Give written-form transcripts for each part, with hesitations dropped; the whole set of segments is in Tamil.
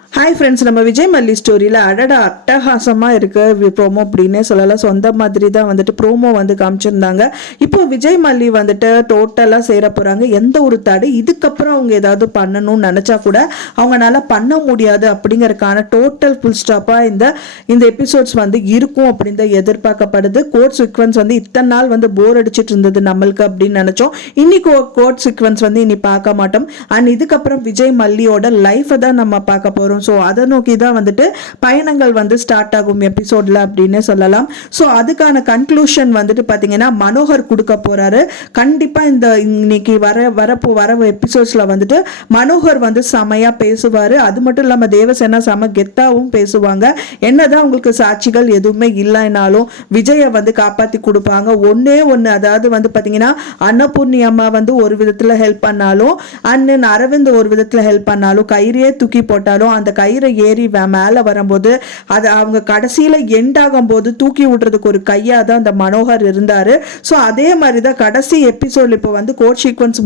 ஹாய் ஃப்ரெண்ட்ஸ், நம்ம விஜய் மல்லி ஸ்டோரியில் அட்டகாசமாக இருக்க ப்ரோமோ அப்படின்னே சொல்லலாம். சொந்த மாதிரி தான் வந்துட்டு ப்ரோமோ வந்து காமிச்சிருந்தாங்க. இப்போ விஜய் மல்லி வந்துட்டு டோட்டலாக சேர போகிறாங்க. எந்த ஒரு தடை இதுக்கப்புறம் அவங்க ஏதாவது பண்ணணும்னு நினச்சா கூட அவங்களால பண்ண முடியாது அப்படிங்கறதுக்கான டோட்டல் ஃபுல் ஸ்டாப்பாக இந்த எபிசோட்ஸ் வந்து இருக்கும் அப்படின்னு தான் எதிர்பார்க்கப்படுது. கோர்ட் சீக்வன்ஸ் வந்து இத்தனை நாள் வந்து போர் அடிச்சிட்டு இருந்தது நம்மளுக்கு அப்படின்னு நினச்சோம். இன்னைக்கு கோர்ட் சீக்வன்ஸ் வந்து இனி பார்க்க மாட்டோம். அண்ட் இதுக்கப்புறம் விஜய் மல்லியோட லைஃப்பை தான் நம்ம பார்க்க போகிறோம். ஸோ அதை நோக்கி தான் வந்துட்டு பயணங்கள் வந்து ஸ்டார்ட் ஆகும் எபிசோட்ல அப்படின்னு சொல்லலாம். ஸோ அதுக்கான கன்க்ளூஷன் வந்துட்டு பார்த்தீங்கன்னா மனோகர் கொடுக்க போறாரு. கண்டிப்பாக இன்னைக்கு வர எபிசோட்ஸ்ல வந்துட்டு மனோகர் வந்து செமையா பேசுவாரு. அது மட்டும் இல்லாமல் தேவசேனா செம கெத்தாவும் பேசுவாங்க. என்னதான் உங்களுக்கு சாட்சிகள் எதுவுமே இல்லைனாலும் விஜயை வந்து காப்பாற்றி கொடுப்பாங்க. ஒன்னே ஒன்று, அதாவது வந்து பார்த்தீங்கன்னா அன்னபூர்ணி அம்மா வந்து ஒரு விதத்தில் ஹெல்ப் பண்ணாலும், அண்ணன் அரவிந்த் ஒரு விதத்தில் ஹெல்ப் பண்ணாலும், கயிறையே தூக்கி போட்டாலும் அந்த கயிறை ஏறி மேலே வரும்போது அது அவங்க கடைசியில் எண்டாகும் போது தூக்கி விடுறதுக்கு ஒரு கையாக தான் அந்த மனோகர் இருந்தார். ஸோ அதே மாதிரி தான் கடைசி எபிசோட் இப்போ வந்து கோர்ட் சீக்வன்ஸ்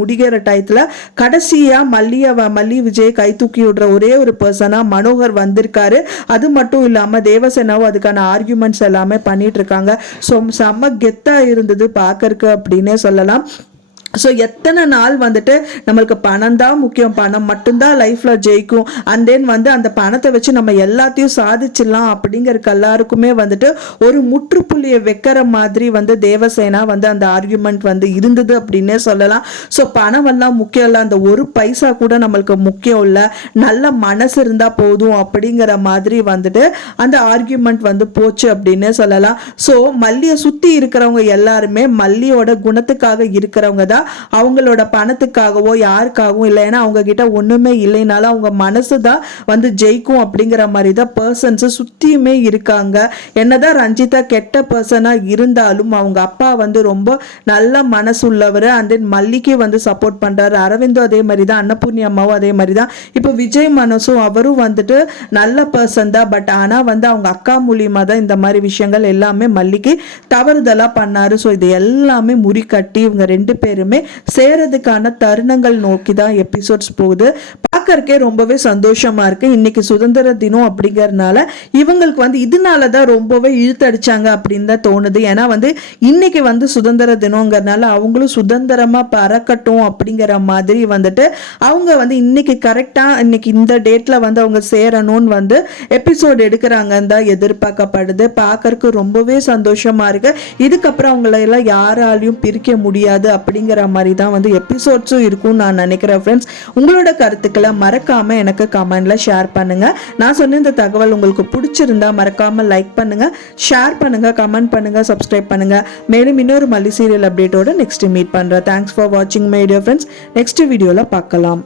முடிக்கிற டயத்தில் கடைசியாக மல்லி விஜய் கை தூக்கி விடுற ஒரே ஒரு பர்சனாக மனோகர் வந்திருக்காரு. அது மட்டும் இல்லாமல் தேவசேனாவும் அதுக்கான ஆர்கியூமெண்ட்ஸ் எல்லாமே பண்ணிட்டு இருக்காங்க. ஸோ செம்ம கெத்தாக இருந்தது பார்க்கறக்கு அப்படின்னே சொல்லலாம். ஸோ எத்தனை நாள் வந்துட்டு நம்மளுக்கு பணம் தான் முக்கியம், பணம் மட்டும்தான் லைஃப்பில் ஜெயிக்கும், அண்ட் தென் வந்து அந்த பணத்தை வச்சு நம்ம எல்லாத்தையும் சாதிச்சிடலாம் அப்படிங்கிறதுக்கு எல்லாருக்குமே வந்துட்டு ஒரு முற்றுப்புள்ளியை வைக்கிற மாதிரி வந்து தேவசேனா வந்து அந்த ஆர்கியூமெண்ட் வந்து இருந்தது அப்படின்னே சொல்லலாம். ஸோ பணம் எல்லாம் முக்கியம் இல்லை, அந்த ஒரு பைசா கூட நம்மளுக்கு முக்கியம் இல்லை, நல்ல மனசு இருந்தால் போதும் அப்படிங்கிற மாதிரி வந்துட்டு அந்த ஆர்கியூமெண்ட் வந்து போச்சு அப்படின்னே சொல்லலாம். ஸோ மல்லியை சுற்றி இருக்கிறவங்க எல்லாருமே மல்லியோட குணத்துக்காக இருக்கிறவங்க தான், அவங்களோட பணத்துக்காகவோ யாருக்காகவும் இல்லை. ஏன்னா அவங்க கிட்ட ஒண்ணுமே இல்லைனாலும் அவங்க மனசு தான் வந்து ஜெயிக்கும் அப்படிங்கிற மாதிரி தான் பர்சன்ஸ் சுத்தியுமே இருக்காங்க. என்னதான் ரஞ்சிதா கெட்ட பர்சனா இருந்தாலும் அவங்க அப்பா வந்து ரொம்ப நல்ல மனசு உள்ளவர். அண்ட் தென் மல்லிக்கு வந்து சப்போர்ட் பண்றாரு. அரவிந்தும் அதே மாதிரி தான், அன்னபூர்ணி அம்மாவும் அதே மாதிரி தான். இப்போ விஜய் மனசும் அவரும் வந்துட்டு நல்ல பர்சன் தான். பட் ஆனா வந்து அவங்க அக்கா மூலியமா தான் இந்த மாதிரி விஷயங்கள் எல்லாமே மல்லிக்கு தவறுதலா பண்ணாரு. ஸோ இது எல்லாமே முறிக்கட்டி இவங்க ரெண்டு பேருமே சேரதுக்கான தருணங்கள் நோக்கி தான் எபிசோட்ஸ் போகுது. பார்க்கறக்கே ரொம்பவே சந்தோஷமா இருக்கு. இன்னைக்கு சுதந்திர தினம் அப்படிங்கறதுனால இவங்களுக்கு வந்து இதனாலதான் ரொம்பவே இழுத்தடிச்சாங்க அப்படின்னு தான் தோணுது. ஏன்னா வந்து இன்னைக்கு வந்து சுதந்திர தினம்ங்கிறதுனால அவங்களும் சுதந்திரமா பறக்கட்டும் அப்படிங்கிற மாதிரி வந்துட்டு அவங்க வந்து இன்னைக்கு கரெக்டா இன்னைக்கு இந்த டேட்ல வந்து அவங்க சேரணும்னு வந்து எபிசோட் எடுக்கிறாங்கன்னு தான் எதிர்பார்க்கப்படுது. பார்க்கறக்கு ரொம்பவே சந்தோஷமா இருக்கு. இதுக்கப்புறம் அவங்கள எல்லாம் யாராலையும் பிரிக்க முடியாது அப்படிங்கிற மாதிரி தான் வந்து எபிசோட்ஸும் இருக்கும் நான் நினைக்கிறேன். ஃப்ரெண்ட்ஸ், உங்களோட கருத்துக்களை மறக்காம எனக்கு கமெண்ட்ல ஷேர் பண்ணுங்க. நான் சொன்ன இந்த தகவல் உங்களுக்கு பிடிச்சிருந்தா மறக்காம லைக் பண்ணுங்க, ஷேர் பண்ணுங்க, கமெண்ட் பண்ணுங்க, சப்ஸ்கிரைப் பண்ணுங்க. மேலும் இன்னொரு மல்லி சீரியல் அப்டேட்டோட நெக்ஸ்ட் மீட் பண்றேன். தேங்க்ஸ் ஃபார் வாட்சிங் மை டியர் ஃப்ரெண்ட்ஸ். நெக்ஸ்ட் வீடியோல பார்க்கலாம்.